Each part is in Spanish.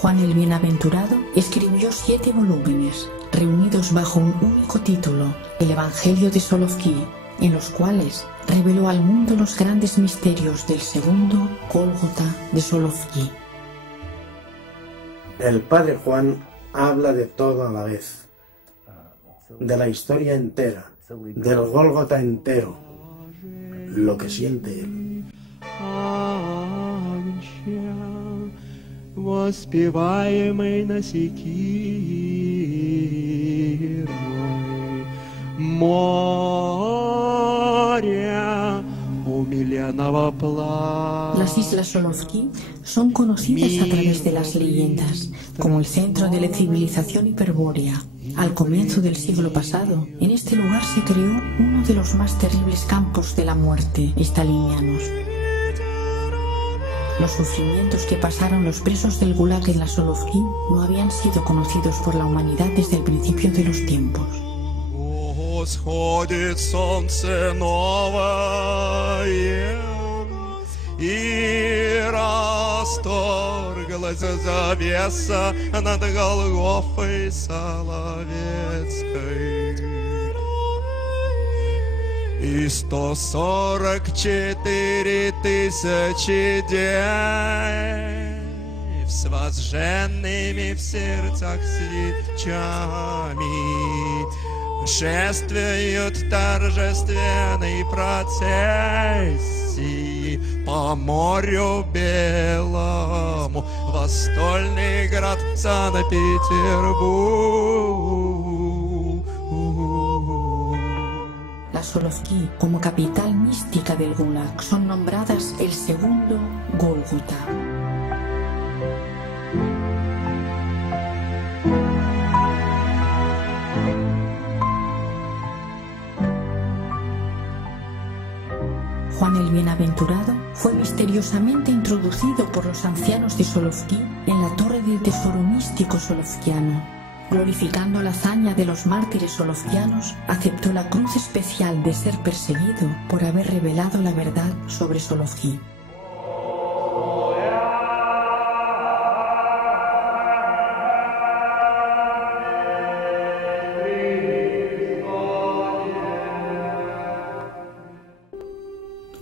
Juan el Bienaventurado escribió 7 volúmenes, reunidos bajo un único título, el Evangelio de Solovki, en los cuales reveló al mundo los grandes misterios del segundo Gólgota de Solovki. El padre Juan habla de todo a la vez, de la historia entera, del Gólgota entero, lo que siente él. Воспеваемый на Секирной, море умиленного плача. Las islas Solovki son conocidas a través de las leyendas como el centro de la civilización hiperbórea. Al comienzo del siglo pasado, en este lugar se creó uno de los más terribles campos de la muerte stalinianos. Los sufrimientos que pasaron los presos del Gulag en la Solovki no habían sido conocidos por la humanidad desde el principio de los tiempos. Восходит солнце новое, и расторглась завеса над Голгофой Соловецкой. И 144 тысячи дев с возжженными в сердцах свечами шествуют торжественной процессии по морю белому во стольный град Санкт-Петербург. Las Solovki, como capital mística del Gulag, son nombradas el segundo Gólgota. Juan el Bienaventurado fue misteriosamente introducido por los ancianos de Solovki en la torre del tesoro místico solovkiano. Glorificando la hazaña de los mártires solovkianos, aceptó la cruz especial de ser perseguido por haber revelado la verdad sobre Solovki.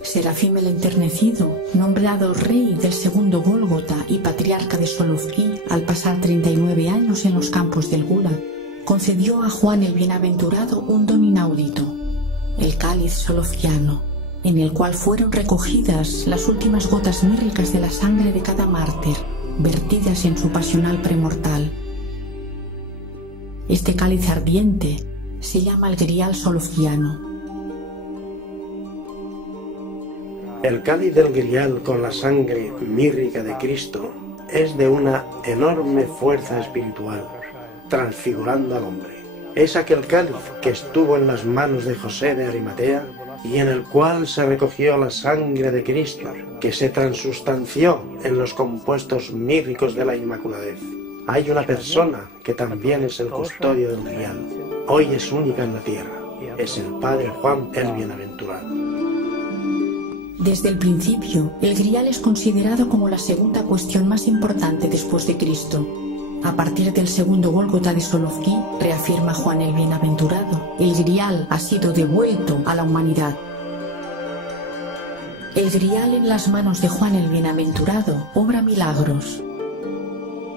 Serafim el Enternecido, nombrado rey del segundo Gólgota y patriarca de Solovki al pasar 39 años en los campos del Gulag, concedió a Juan el Bienaventurado un don inaudito, el cáliz solovkiano, en el cual fueron recogidas las últimas gotas mírricas de la sangre de cada mártir, vertidas en su pasional premortal. Este cáliz ardiente se llama el grial solovkiano. El cáliz del grial con la sangre mírrica de Cristo es de una enorme fuerza espiritual, transfigurando al hombre. Es aquel cáliz que estuvo en las manos de José de Arimatea y en el cual se recogió la sangre de Cristo, que se transustanció en los compuestos mírricos de la Inmaculadez. Hay una persona que también es el custodio del grial. Hoy es única en la tierra. Es el Padre Juan el Bienaventurado. Desde el principio, el grial es considerado como la segunda cuestión más importante después de Cristo. A partir del segundo Gólgota de Solovki, reafirma Juan el Bienaventurado, el grial ha sido devuelto a la humanidad. El grial en las manos de Juan el Bienaventurado obra milagros.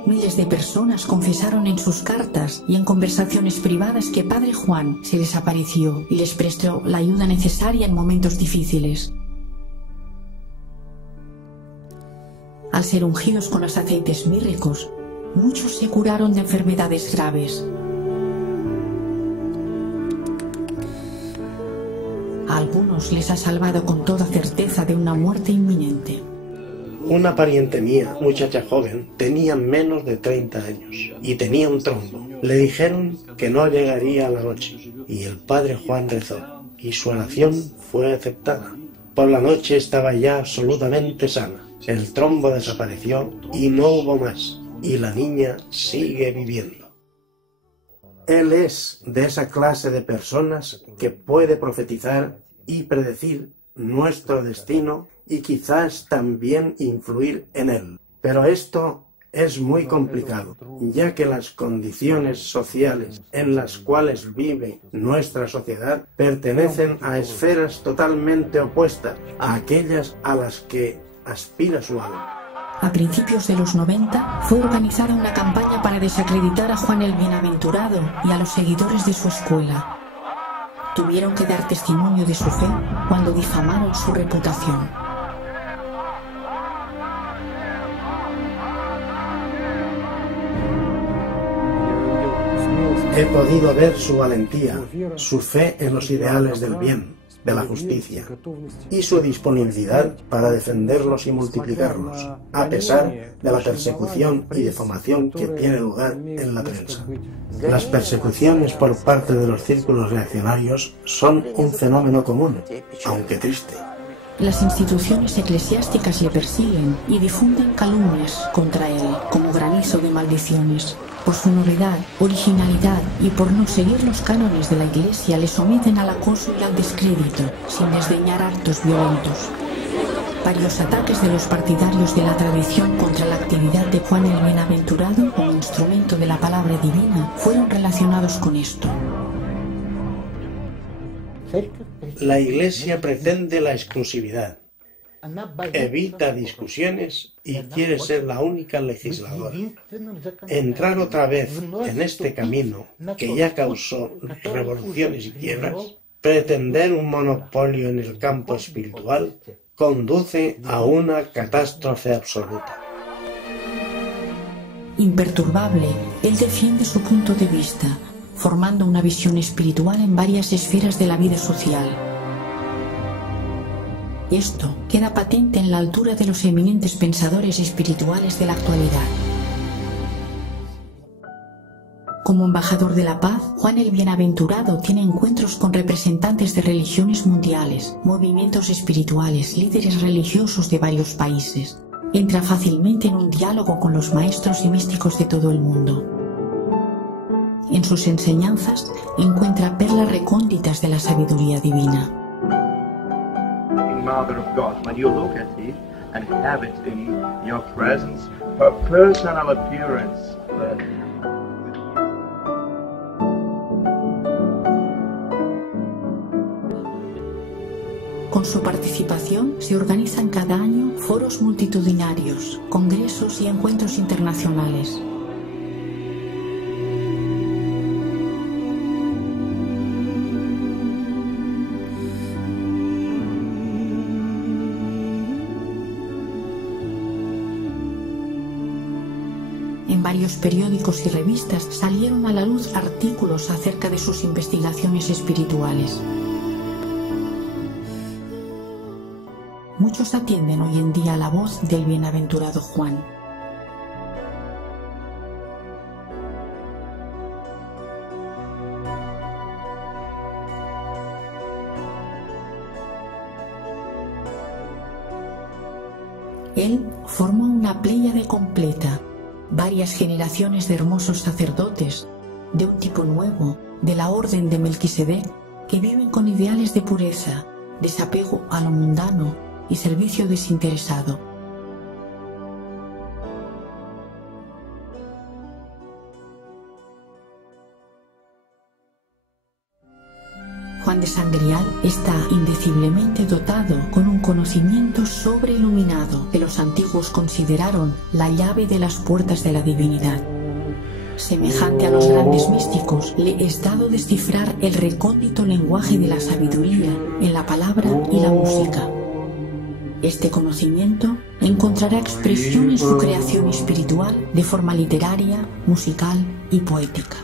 Miles de personas confesaron en sus cartas y en conversaciones privadas que Padre Juan se les apareció y les prestó la ayuda necesaria en momentos difíciles. Al ser ungidos con los aceites mírricos, muchos se curaron de enfermedades graves. A algunos les ha salvado con toda certeza de una muerte inminente. Una pariente mía, muchacha joven, tenía menos de 30 años y tenía un trombo. Le dijeron que no llegaría a la noche y el Padre Juan rezó y su oración fue aceptada. Por la noche estaba ya absolutamente sana. El trombo desapareció y no hubo más, y la niña sigue viviendo. Él es de esa clase de personas que puede profetizar y predecir nuestro destino y quizás también influir en él. Pero esto es muy complicado, ya que las condiciones sociales en las cuales vive nuestra sociedad pertenecen a esferas totalmente opuestas a aquellas a las que aspira su alma. A principios de los 90 fue organizada una campaña para desacreditar a Juan el Bienaventurado y a los seguidores de su escuela. Tuvieron que dar testimonio de su fe cuando difamaron su reputación. He podido ver su valentía, su fe en los ideales del bien, de la justicia, y su disponibilidad para defenderlos y multiplicarlos, a pesar de la persecución y difamación que tiene lugar en la prensa. Las persecuciones por parte de los círculos reaccionarios son un fenómeno común, aunque triste. Las instituciones eclesiásticas le persiguen y difunden calumnias contra él como granizo de maldiciones. Por su novedad, originalidad y por no seguir los cánones de la Iglesia le someten al acoso y al descrédito, sin desdeñar actos violentos. Varios ataques de los partidarios de la tradición contra la actividad de Juan el Bienaventurado como instrumento de la palabra divina fueron relacionados con esto. La Iglesia pretende la exclusividad, evita discusiones y quiere ser la única legisladora. Entrar otra vez en este camino que ya causó revoluciones y quiebras, pretender un monopolio en el campo espiritual, conduce a una catástrofe absoluta. Imperturbable, él defiende su punto de vista, formando una visión espiritual en varias esferas de la vida social. Esto queda patente en la altura de los eminentes pensadores espirituales de la actualidad. Como embajador de la paz, Juan el Bienaventurado tiene encuentros con representantes de religiones mundiales, movimientos espirituales, líderes religiosos de varios países. Entra fácilmente en un diálogo con los maestros y místicos de todo el mundo. En sus enseñanzas encuentra perlas recónditas de la sabiduría divina. Mother of God, when you look at it and have it in your presence, her personal appearance. Con su participación se organizan cada año foros multitudinarios, congresos y encuentros internacionales. En varios periódicos y revistas salieron a la luz artículos acerca de sus investigaciones espirituales. Muchos atienden hoy en día a la voz del bienaventurado Juan. Él formó una pléyade completa, varias generaciones de hermosos sacerdotes, de un tipo nuevo, de la orden de Melquisedec, que viven con ideales de pureza, desapego a lo mundano y servicio desinteresado. Juan de Sangrial está indeciblemente dotado con un conocimiento sobreiluminado que los antiguos consideraron la llave de las puertas de la divinidad. Semejante a los grandes místicos, le es dado descifrar el recóndito lenguaje de la sabiduría en la palabra y la música. Este conocimiento encontrará expresión en su creación espiritual de forma literaria, musical y poética.